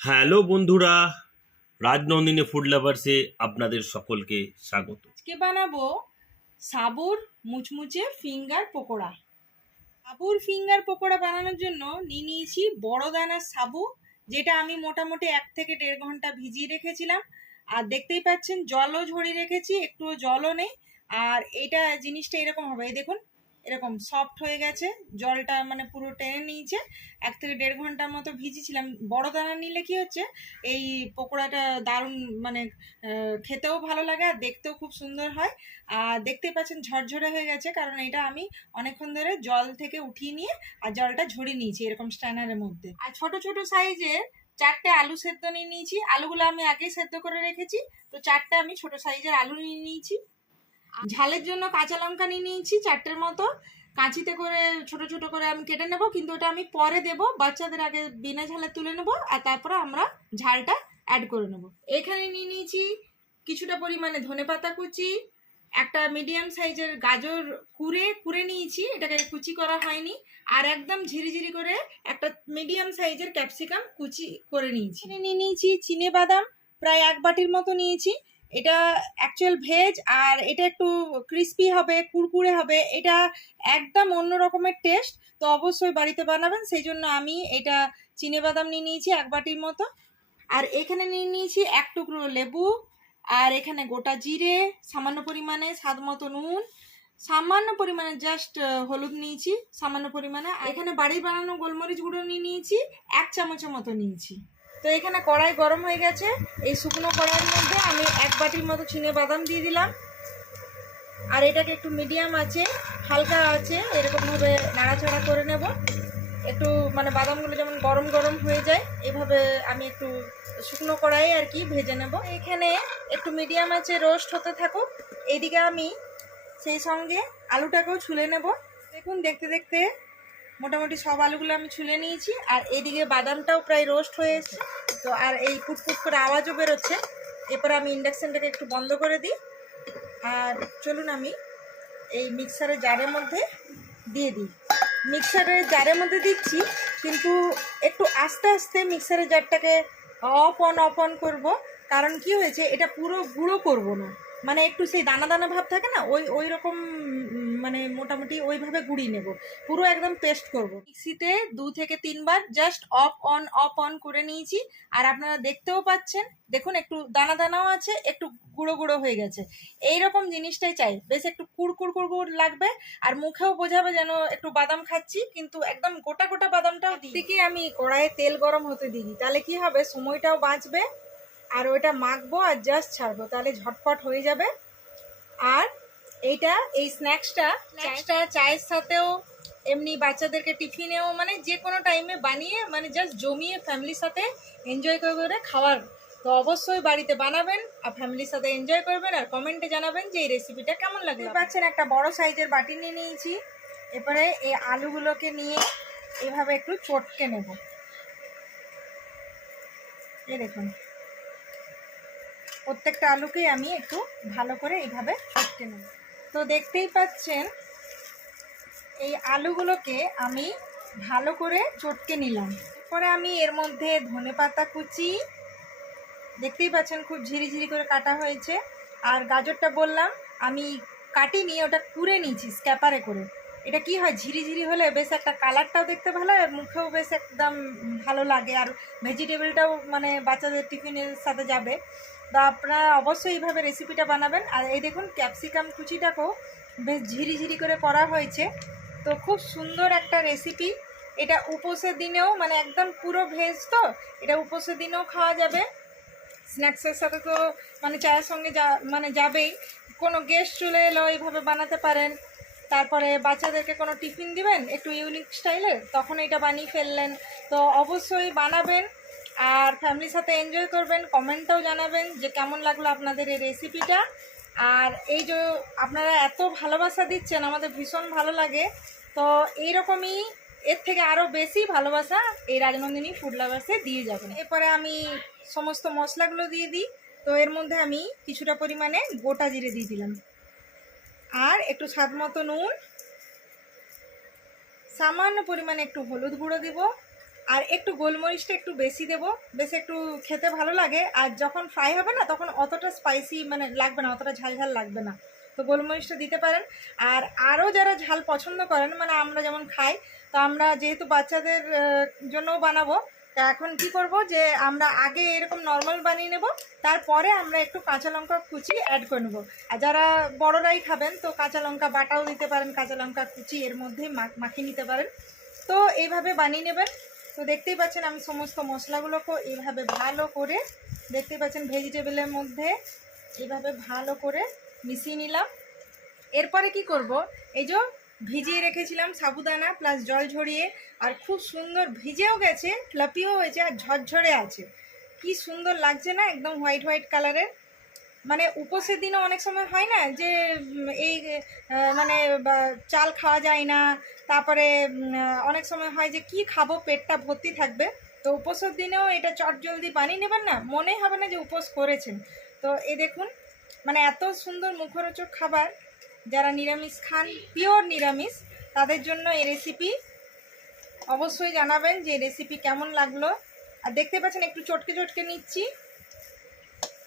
Hello বন্ধুরা, Rajnandini food লাভার্সে আপনাদের সকলকে স্বাগত। আজকে বানাবো সাবুর মুচমুচে ফিঙ্গার পকোড়া। সাবুর ফিঙ্গার পকোড়া বানানোর জন্য নিয়েছি বড় দানার সাবু, যেটা আমি মোটামুটি 1 থেকে 1.5 ঘন্টা ভিজিয়ে রেখেছিলাম। আর দেখতেই পাচ্ছেন জলও ঝরিয়ে রেখেছি, একটুও জলও নেই। আর এটা জিনিসটা এরকম হবে, এই দেখুন এরকম সফট হয়ে গেছে, জলটা মানে পুরো টেনে নিয়েছে। 1 থেকে 1.5 ঘন্টার মতো ভিজিয়েছিলাম। বড় দানা নিলে কি হচ্ছে, এই পকোড়াটা দারুণ মানে খেতেও ভালো লাগে আর দেখতেও খুব সুন্দর হয়। আর দেখতেই পাচ্ছেন ঝরঝরে হয়ে গেছে, কারণ এটা আমি অনেকক্ষণ ধরে জল থেকে উঠিয়ে নিয়ে আর জলটা ঝরিয়ে নিয়েছি এরকম স্ট্যানারের মধ্যে। আর ছোট ছোট সাইজের 4টে আলু সেদ্ধ নিয়ে নিয়েছি। আলুগুলো আমি আগেই সেদ্ধ করে রেখেছি, তো 4টে আমি ছোট সাইজের আলু নিয়ে নিয়েছি। ঝালের জন্য কাঁচা লঙ্কা নিয়ে নিয়েছি 4টের মতো। কাঁচিতে করে ছোট ছোট করে আমি কেটে নেব, কিন্তু ওটা আমি পরে দেব। বাচ্চাদের আগে বিনা ঝালে তুলে নেব, আর তারপরে আমরা ঝালটা অ্যাড করে নেব। এখানে নিয়ে নিয়েছি কিছুটা পরিমাণে ধনেপাতা কুচি, একটা মিডিয়াম সাইজের গাজর কুড়ে কুড়ে নিয়েছি, এটাকে কুচি করা হয়নি। আর একদম ঝিরিঝিরি করে একটা মিডিয়াম সাইজের ক্যাপসিকাম কুচি করে নিয়েছি। নিয়ে নিয়েছি চিনে বাদাম, প্রায় 1 বাটির মতো নিয়েছি। এটা অ্যাকচুয়াল ভেজ, আর এটা একটু ক্রিস্পি হবে, কুড়কুড়ে হবে। এটা একদম অন্য রকমের টেস্ট, তো অবশ্যই বাড়িতে বানাবেন। সেই জন্য আমি এটা চিনে বাদাম নিয়ে নিয়েছি 1 বাটির মতো। আর এখানে নিয়ে নিয়েছি 1 টুকরো লেবু, আর এখানে গোটা জিরে, সামান্য পরিমাণে স্বাদ মতো নুন, সামান্য পরিমাণে জাস্ট হলুদ নিয়েছি সামান্য পরিমাণে। আর এখানে বাড়ির বানানো গোলমরিচ গুঁড়ো নিয়ে নিয়েছি 1 চামচের মতো নিয়েছি। তো এখানে কড়াই গরম হয়ে গেছে, এই শুকনো কড়াইয়ের মধ্যে আমি 1 বাটির মতো চিনে বাদাম দিয়ে দিলাম। আর এটাকে একটু মিডিয়াম আছে, হালকা আছে, এরকমভাবে নাড়াচাড়া করে নেব। একটু মানে বাদামগুলো যেমন গরম গরম হয়ে যায়, এভাবে আমি একটু শুকনো কড়াইয়ে আর কি ভেজে নেব। এখানে একটু মিডিয়াম আছে রোস্ট হতে থাকুক, এইদিকে আমি সেই সঙ্গে আলুটাকেও ছুলে নেব। দেখুন দেখতে দেখতে মোটামুটি সব আলুগুলো আমি ছুলে নিয়েছি, আর এইদিকে বাদামটাও প্রায় রোস্ট হয়ে এসছে। তো আর এই ফুটফুট করে আওয়াজও বেরোচ্ছে। এরপর আমি ইন্ডাকশানটাকে একটু বন্ধ করে দিই। আর চলুন আমি এই মিক্সারের জারের মধ্যে দিয়ে দিই। মিক্সারের জারের মধ্যে দিচ্ছি, কিন্তু একটু আস্তে আস্তে মিক্সারের জারটাকে অফ অন করব। কারণ কি হয়েছে, এটা পুরো গুঁড়ো করব না, মানে একটু সেই দানা দানা ভাব থাকে না, ওই রকম মানে মোটামুটি ওইভাবে গুঁড়িয়ে নেব। পুরো একদম পেস্ট করব। মিক্সিতে 2 থেকে 3 বার জাস্ট অফ অন করে নিয়েছি। আর আপনারা দেখতেও পাচ্ছেন, দেখুন একটু দানা দানাও আছে, একটু গুঁড়ো গুঁড়ো হয়ে গেছে। এইরকম জিনিসটাই চাই, বেশ একটু কুড়কুড় লাগবে, আর মুখেও বোঝাবে যেন একটু বাদাম খাচ্ছি, কিন্তু একদম গোটা গোটা বাদামটাও দিই। থেকে আমি কড়াইয়ে তেল গরম হতে দিই, তাহলে কি হবে, সময়টাও বাঁচবে। আর ওইটা মাখবো আর জাস্ট ছাড়বো, তাহলে ঝটপট হয়ে যাবে। আর এই স্ন্যাক্সটা চায়ের সাথেও, এমনি বাচ্চাদেরকে টিফিনেও, মানে যে কোনো টাইমে বানিয়ে মানে জাস্ট জমিয়ে ফ্যামিলির সাথে এনজয় করে খাওয়ার। তো অবশ্যই বাড়িতে বানাবেন আর ফ্যামিলির সাথে এনজয় করবেন, আর কমেন্টে জানাবেন যে এই রেসিপিটা কেমন লাগলো। পাচ্ছেন একটা বড় সাইজের বাটি নিয়ে নিয়েছি। এরপরে এই আলুগুলোকে নিয়ে এভাবে একটু চটকে নেব। এই দেখুন প্রত্যেকটা আলুকেই আমি একটু ভালো করে এইভাবে চটকে নেব। তো দেখতেই পাচ্ছেন এই আলুগুলোকে আমি ভালো করে চটকে নিলাম। এরপরে আমি এর মধ্যে ধনেপাতা কুচি, দেখতেই পাচ্ছেন খুব ঝিরিঝিরি করে কাটা হয়েছে। আর গাজরটা বললাম আমি কাটিনি, ওটা কুড়ে নিয়েছি স্ক্যাপারে করে। এটা কি হয়, ঝিরিঝিরি হলে বেশ একটা কালারটাও দেখতে ভালো, আর মুখেও বেশ একদম ভালো লাগে, আর ভেজিটেবলটাও মানে বাচ্চাদের টিফিনের সাথে যাবে। তো আপনারা অবশ্যই এইভাবে রেসিপিটা বানাবেন। আর এই দেখুন ক্যাপসিকাম কুচিটাকেও বেশ ঝিরিঝিরি করে করা হয়েছে। তো খুব সুন্দর একটা রেসিপি। এটা উপোসের দিনেও, মানে একদম পুরো ভেজ, তো এটা উপোসের দিনেও খাওয়া যাবে। স্ন্যাক্সের সাথে তো মানে চায়ের সঙ্গে মানে যাবেই। কোনো গেস্ট চলে এলো এইভাবে বানাতে পারেন। তারপরে বাচ্চাদেরকে কোনো টিফিন দিবেন একটু ইউনিক স্টাইলের, তখন এটা বানিয়ে ফেললেন। তো অবশ্যই বানাবেন আর ফ্যামিলির সাথে এনজয় করবেন। কমেন্টটাও জানাবেন যে কেমন লাগলো আপনাদের এই রেসিপিটা। আর এই যে আপনারা এত ভালোবাসা দিচ্ছেন, আমাদের ভীষণ ভালো লাগে। তো এইরকমই এর থেকে আরও বেশি ভালোবাসা এই রাজনন্দিনী ফুড লাভার্সে দিয়ে যাবেন। এরপরে আমি সমস্ত মশলাগুলো দিয়ে দিই। তো এর মধ্যে আমি কিছুটা পরিমাণে গোটা জিরে দিয়ে দিলাম, আর একটু স্বাদ মতো নুন, সামান্য পরিমাণে একটু হলুদ গুঁড়ো দিব, আর একটু গোলমরিচটা একটু বেশি দেবো, বেশ একটু খেতে ভালো লাগে। আর যখন ফ্রাই হবে না তখন অতটা স্পাইসি মানে লাগবে না, অতটা ঝাল ঝাল লাগবে না, তো গোলমরিচটা দিতে পারেন। আর আরও যারা ঝাল পছন্দ করেন, মানে আমরা যেমন খাই, তো আমরা যেহেতু বাচ্চাদের জন্যও বানাবো, তা এখন কি করব যে আমরা আগে এরকম নর্মাল বানিয়ে নেব, তারপরে আমরা একটু কাঁচা লঙ্কা কুচি অ্যাড করে নেবো। আর যারা বড়রাই খাবেন তো কাঁচা লঙ্কা বাটাও দিতে পারেন, কাঁচা লঙ্কা কুচি এর মধ্যে মাখিয়ে নিতে পারেন। তো এইভাবে বানিয়ে নেবেন। তো দেখতেই পাচ্ছেন আমি সমস্ত মশলাগুলোকে এইভাবে ভালো করে, দেখতেই পাচ্ছেন ভেজিটেবলের মধ্যে এইভাবে ভালো করে মিশিয়ে নিলাম। এরপরে কি করব, এই যে ভিজিয়ে রেখেছিলাম সাবুদানা প্লাস জল ঝরিয়ে, আর খুব সুন্দর ভিজেও গেছে, ফ্লাপিও হয়েছে, আর ঝরঝরে আছে, কি সুন্দর লাগছে না, একদম হোয়াইট হোয়াইট কালারের। মানে উপোসের দিনে অনেক সময় হয় না যে এই মানে চাল খাওয়া যায় না, তারপরে অনেক সময় হয় যে কি খাবো, পেটটা ভর্তি থাকবে। তো উপোসের দিনেও এটা চটজলদি বানিয়ে নেবেন না, মনে হবে না যে উপোস করেছেন। তো এই দেখুন, মানে এত সুন্দর মুখরোচক খাবার, যারা নিরামিষ খান, পিওর নিরামিষ, তাদের জন্য এই রেসিপি অবশ্যই জানাবেন যে রেসিপি কেমন লাগলো। আর দেখতে পাচ্ছেন একটু চটকে চটকে নিচ্ছি,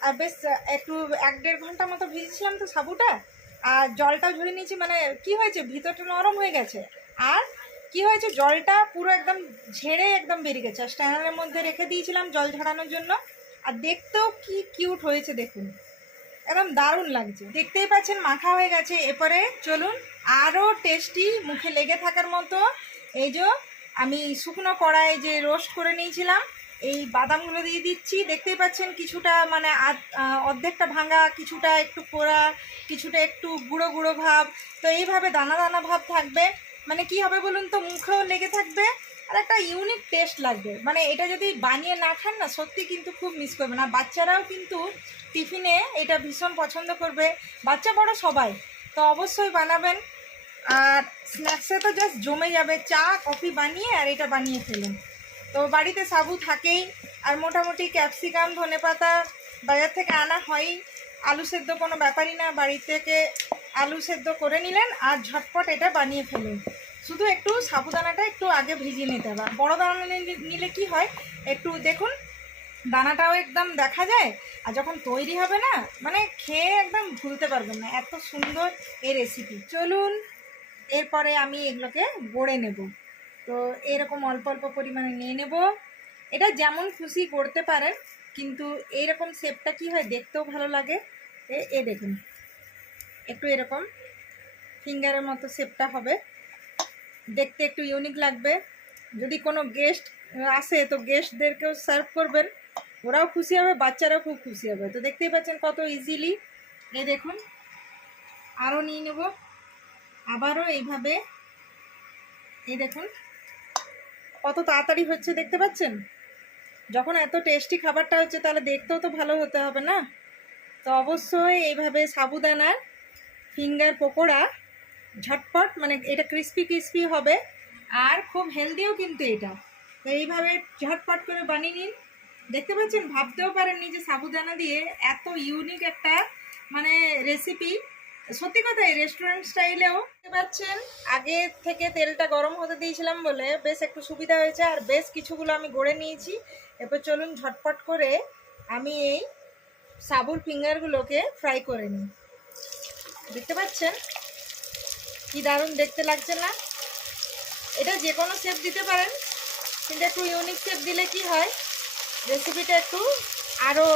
আর বেশ একটু 1-1.5 ঘন্টা মতো ভিজেছিলাম তো সাবুটা, আর জলটাও ঝরিয়ে নিয়েছি। মানে কি হয়েছে, ভিতরটা নরম হয়ে গেছে, আর কি হয়েছে, জলটা পুরো একদম ঝেড়ে একদম বেরিয়ে গেছে। স্ট্যান্ডারের মধ্যে রেখে দিয়েছিলাম জল ঝরানোর জন্য, আর দেখতেও কি কিউট হয়েছে দেখুন, একদম দারুণ লাগছে। দেখতেই পাচ্ছেন মাখা হয়ে গেছে। এরপরে চলুন আরও টেস্টি, মুখে লেগে থাকার মতো, এই যে আমি শুকনো কড়াই যে রোস্ট করে নিয়েছিলাম, এই বাদামগুলো দিয়ে দিচ্ছি। দেখতেই পাচ্ছেন কিছুটা মানে অর্ধেকটা ভাঙা, কিছুটা একটু পোড়া, কিছুটা একটু গুঁড়ো গুঁড়ো ভাব। তো এইভাবে দানা দানা ভাব থাকবে, মানে কি হবে বলুন তো, মুখেও লেগে থাকবে, আর একটা ইউনিক টেস্ট লাগবে। মানে এটা যদি বানিয়ে না খান না, সত্যি কিন্তু খুব মিস করবে না। বাচ্চারাও কিন্তু টিফিনে এটা ভীষণ পছন্দ করবে, বাচ্চা বড় সবাই। তো অবশ্যই বানাবেন। আর স্ন্যাক্সে তো জাস্ট জমে যাবে, চা কফি বানিয়ে আর এটা বানিয়ে ফেলুন। তো বাড়িতে সাবু থাকেই, আর মোটামুটি ক্যাপসিকাম ধনেপাতা বাজার থেকে আনা হয়ই। আলু সেদ্ধ কোনো ব্যাপারই না, বাড়ি থেকে আলু সেদ্ধ করে নিলেন আর ঝটপট এটা বানিয়ে ফেলুন। শুধু একটু সাবুদানাটা একটু আগে ভিজিয়ে নিতে হবে। বড় দানা নিলে কি হয়, একটু দেখুন দানাটাও একদম দেখা যায়, আর যখন তৈরি হবে না, মানে খেয়ে একদম ভুলতে পারবেন না, এত সুন্দর এই রেসিপি। চলুন এরপরে আমি এগুলোকে গড়ে নেব। তো এরকম অল্প অল্প পরিমাণে নিয়ে নেব। এটা যেমন খুশি করতে পারেন, কিন্তু এইরকম শেপটা কি হয়, দেখতেও ভালো লাগে। এ দেখুন একটু এরকম ফিঙ্গারের মতো শেপটা হবে, দেখতে একটু ইউনিক লাগবে। যদি কোনো গেস্ট আসে তো গেস্টদেরকেও সার্ভ করবেন, ওরাও খুশি হবে, বাচ্চারাও খুব খুশি হবে। তো দেখতেই পাচ্ছেন কত ইজিলি। এই দেখুন আরও নিয়ে নেব, আবারও এইভাবে, এই দেখুন কত তাড়াতাড়ি হচ্ছে, দেখতে পাচ্ছেন। যখন এত টেস্টি খাবারটা হচ্ছে, তাহলে দেখতেও তো ভালো হতে হবে না। তো অবশ্যই এইভাবে সাবুদানার ফিঙ্গার পকোড়া ঝটপট, মানে এটা ক্রিস্পি ক্রিস্পি হবে, আর খুব হেলদিও কিন্তু এটা। তো এইভাবে ঝটপট করে বানিয়ে নিন। দেখতে পাচ্ছেন, ভাবতেও পারেননি যে সাবুদানা দিয়ে এত ইউনিক একটা মানে রেসিপি। সত্যি কথা, এই রেস্টুরেন্ট স্টাইলেও দেখতে পাচ্ছেন আগে থেকে তেলটা গরম হতে দিয়েছিলাম বলে বেশ একটু সুবিধা হয়েছে, আর বেশ কিছুগুলো আমি গড়ে নিয়েছি। এরপর চলুন ঝটপট করে আমি এই সাবুর ফিঙ্গারগুলোকে ফ্রাই করে নিই। দেখতে পাচ্ছেন কি দারুণ দেখতে লাগছে না। এটা যে কোনো শেপ দিতে পারেন, কিন্তু একটু ইউনিক শেপ দিলে কি হয়, রেসিপিটা একটু আরও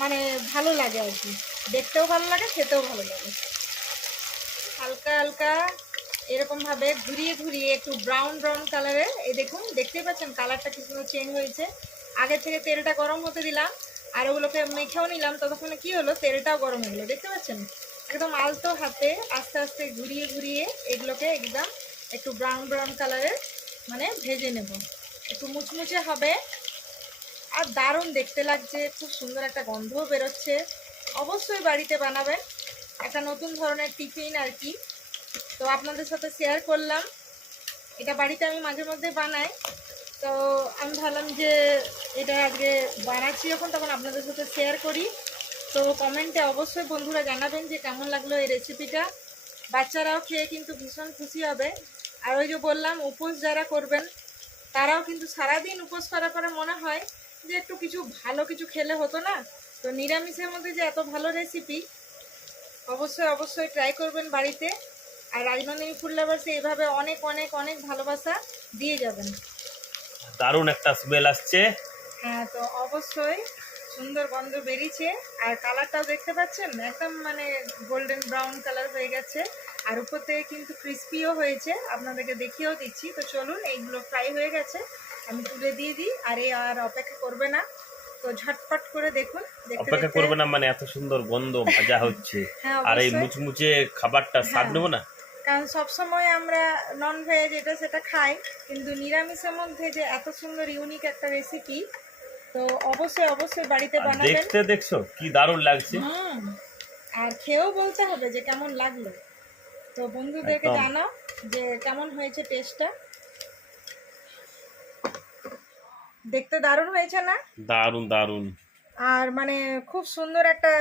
মানে ভালো লাগে আর কি, দেখতেও ভালো লাগে, খেতেও ভালো লাগে। হালকা হালকা এরকমভাবে ঘুরিয়ে ঘুরিয়ে একটু ব্রাউন ব্রাউন কালারের, এই দেখুন দেখতেই পাচ্ছেন কালারটা কি সুন্দর চেঞ্জ হয়েছে। আগে থেকে তেলটা গরম হতে দিলাম, আর ওগুলোকে মেখেও নিলাম, ততক্ষণে কি হলো, তেলটাও গরম হয়ে গেলো। দেখতে পাচ্ছেন একদম আলতো হাতে আস্তে আস্তে ঘুরিয়ে ঘুরিয়ে এগুলোকে একদম একটু ব্রাউন ব্রাউন কালারের মানে ভেজে নেব। একটু মুচমুচে হবে, আর দারুণ দেখতে লাগছে, খুব সুন্দর একটা গন্ধও বেরোচ্ছে। অবশ্যই বাড়িতে বানাবেন, একটা নতুন ধরনের টিফিন আর কি। তো আপনাদের সাথে শেয়ার করলাম, এটা বাড়িতে আমি মাঝে মধ্যে বানাই। তো আমি ভাবলাম যে এটা আজকে বানাচ্ছি যখন, তখন আপনাদের সাথে শেয়ার করি। তো কমেন্টে অবশ্যই বন্ধুরা জানাবেন যে কেমন লাগলো এই রেসিপিটা। বাচ্চারাও খেয়ে কিন্তু ভীষণ খুশি হবে। আর ওই যে বললাম, উপোস যারা করবেন তারাও কিন্তু সারাদিন উপোস করার পরে মনে হয় যে একটু কিছু ভালো কিছু খেলে হতো না। তো নিরামিষের মধ্যে যে এত ভালো রেসিপি, অবশ্যই অবশ্যই ট্রাই করবেন বাড়িতে। আর রাজনন্দিনী ফুড লাভার্সে এইভাবে অনেক অনেক অনেক ভালোবাসা দিয়ে যাবেন। দারুণ একটা স্মেল আসছে। হ্যাঁ, তো অবশ্যই সুন্দর গন্ধ বেরিয়েছে। আর কালারটাও দেখতে পাচ্ছেন, একদম মানে গোল্ডেন ব্রাউন কালার হয়ে গেছে। আর উপর থেকে কিন্তু ক্রিস্পিও হয়েছে, আপনাদেরকে দেখিয়েও দিচ্ছি। তো চলুন, এইগুলো ফ্রাই হয়ে গেছে, আমি তুলে দিয়ে দিই। আর এই আর অপেক্ষা করবে না, তো ঝটপট করে দেখুন। অপেক্ষা করবে না মানে এত সুন্দর গন্ধ ভাজা হচ্ছে। হ্যাঁ, আর এই অবশ্যই। মুচমুচে খাবারটা স্বাদ হ্যাঁ। নেবো না। কারণ সবসময় আমরা নন ভেজ এটা সেটা খাই, কিন্তু নিরামিষের মধ্যে যে এত সুন্দর ইউনিক একটা রেসিপি, তো অবশ্যই অবশ্যই বাড়িতে আর বানাবেন। দেখতে দেখছো কি দারুণ লাগছে। আর খেয়েও বলতে হবে যে কেমন লাগলো। তো বন্ধুদেরকে একদম। জানাও যে কেমন হয়েছে টেস্টটা। দেখতে দারুণ হয়েছে না? দারুণ দারুণ। আর মানে খুব সুন্দর একটা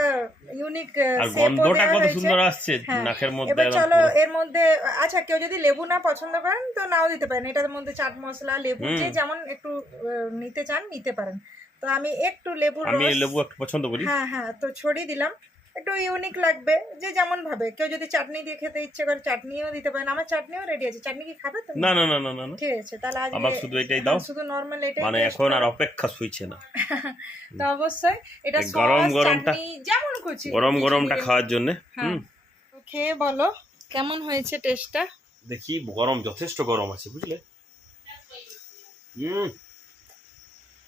ইউনিক আর শেপও গন্ধটা দেওয়া কত হয়েছে। সুন্দর আসছে হ্যাঁ, নাকের মধ্যে এবার একদম চলো পুরো। এর মধ্যে, আচ্ছা কেউ যদি লেবু না পছন্দ করেন তো নাও দিতে পারেন। এটার মধ্যে চাট মশলা, লেবু যে যেমন একটু নিতে চান নিতে পারেন। তো আমি একটু লেবুর আমি রস, লেবু একটু পছন্দ করি। হ্যাঁ হ্যাঁ, তো ছড়িয়ে দিলাম। একটু ইউনিক লাগবে যে যেমন ভাবে। কেউ যদি চাটনি দিয়ে খেতে ইচ্ছে করে চাটনিও দিতে পারেন। আমার চাটনিও রেডি আছে। চাটনি কি খাবে তুমি? না না না না না না। ঠিক আছে, তাহলে আজকে আমার শুধু এটাই দাও। শুধু নরমাল এটাই মানে taste এখন আর করো। অপেক্ষা সইছে না। তো অবশ্যই এটা এই গরম সস, গরমটা, চাটনি যেমন খুশি গরম কিছু গরমটা দিয়ে- খাওয়ার জন্য। হ্যাঁ, তো খেয়ে বলো কেমন হয়েছে টেস্টটা। দেখি গরম, যথেষ্ট গরম আছে বুঝলে।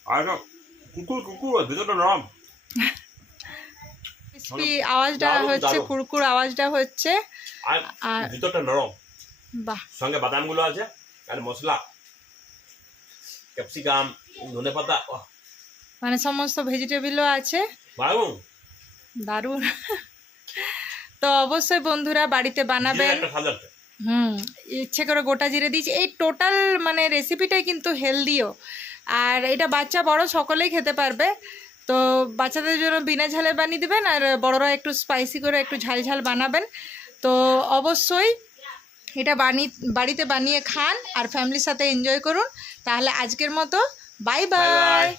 আর কুকুর কুকুর ভিতরটা নরম। ক্রিসপি আওয়াজটা দারুণ, হচ্ছে, দারুণ। কুরকুর আওয়াজটা হচ্ছে। আর আর ভিতরটা নরম, বাহ, সঙ্গে বাদামগুলো আছে আর মশলা, ক্যাপসিকাম, ধনেপাতা। মানে সমস্ত ভেজিটেবলও আছে। দারুণ। দারুণ। তো অবশ্যই বন্ধুরা বাড়িতে বানাবেন। একটা স্বাদ আছে। ইচ্ছে করে গোটা জিরে দিয়েছি। এই টোটাল মানে রেসিপিটাই কিন্তু হেলদিও। আর এটা বাচ্চা বড় সকলেই খেতে পারবে। তো বাচ্চাদের জন্য বিনা ঝালে বানিয়ে দেবেন, আর বড়রা একটু স্পাইসি করে একটু ঝাল ঝাল বানাবেন। তো অবশ্যই এটা বাড়িতে বানিয়ে খান আর ফ্যামিলির সাথে এনজয় করুন। তাহলে আজকের মতো বাই বাই বাই। বাই।